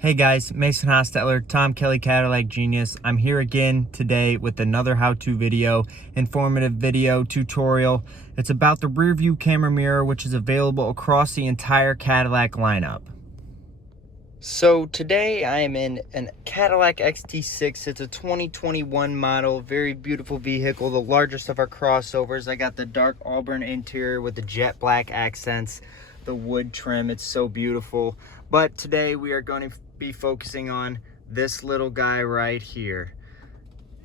Hey guys, Mason Hostetler, Tom Kelley Cadillac Genius. I'm here again today with another how-to video, informative video tutorial. It's about the rear view camera mirror, which is available across the entire Cadillac lineup. So today I am in an Cadillac XT6. It's a 2021 model, very beautiful vehicle, the largest of our crossovers. I got the dark auburn interior with the jet black accents, the wood trim. It's so beautiful. But today we are going to be focusing on this little guy right here.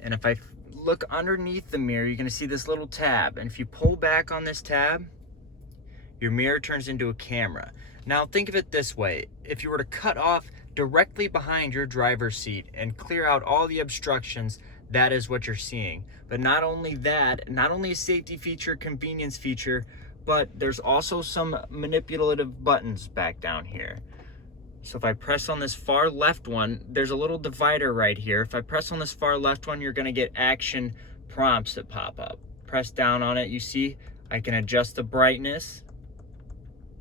And if I look underneath the mirror, you're going to see this little tab. And if you pull back on this tab, your mirror turns into a camera. Now think of it this way. If you were to cut off directly behind your driver's seat and clear out all the obstructions, that is what you're seeing. But not only that, not only a safety feature, convenience feature, but there's also some manipulative buttons back down here. So if I press on this far left one, there's a little divider right here. If I press on this far left one, you're gonna get action prompts that pop up. Press down on it, you see I can adjust the brightness.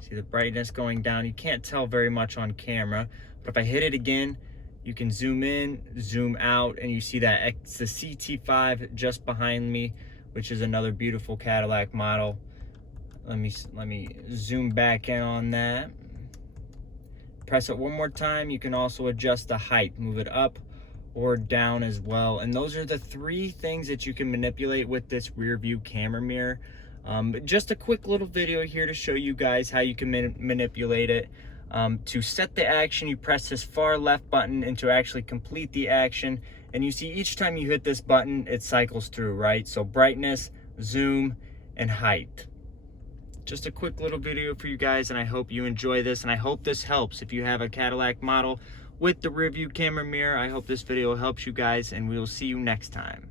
See the brightness going down. You can't tell very much on camera, but if I hit it again, you can zoom in, zoom out, and you see that it's the CT5 just behind me, which is another beautiful Cadillac model. Let me zoom back in on that. Press it one more time. You can also adjust the height, move it up or down as well. And those are the three things that you can manipulate with this rear view camera mirror. Just a quick little video here to show you guys how you can manipulate it. To set the action, you press this far left button, and to actually complete the action, and you see each time you hit this button, it cycles through, right? So brightness, zoom, and height. Just a quick little video for you guys, and I hope you enjoy this, and I hope this helps. If you have a Cadillac model with the rear view camera mirror, I hope this video helps you guys, and we will see you next time.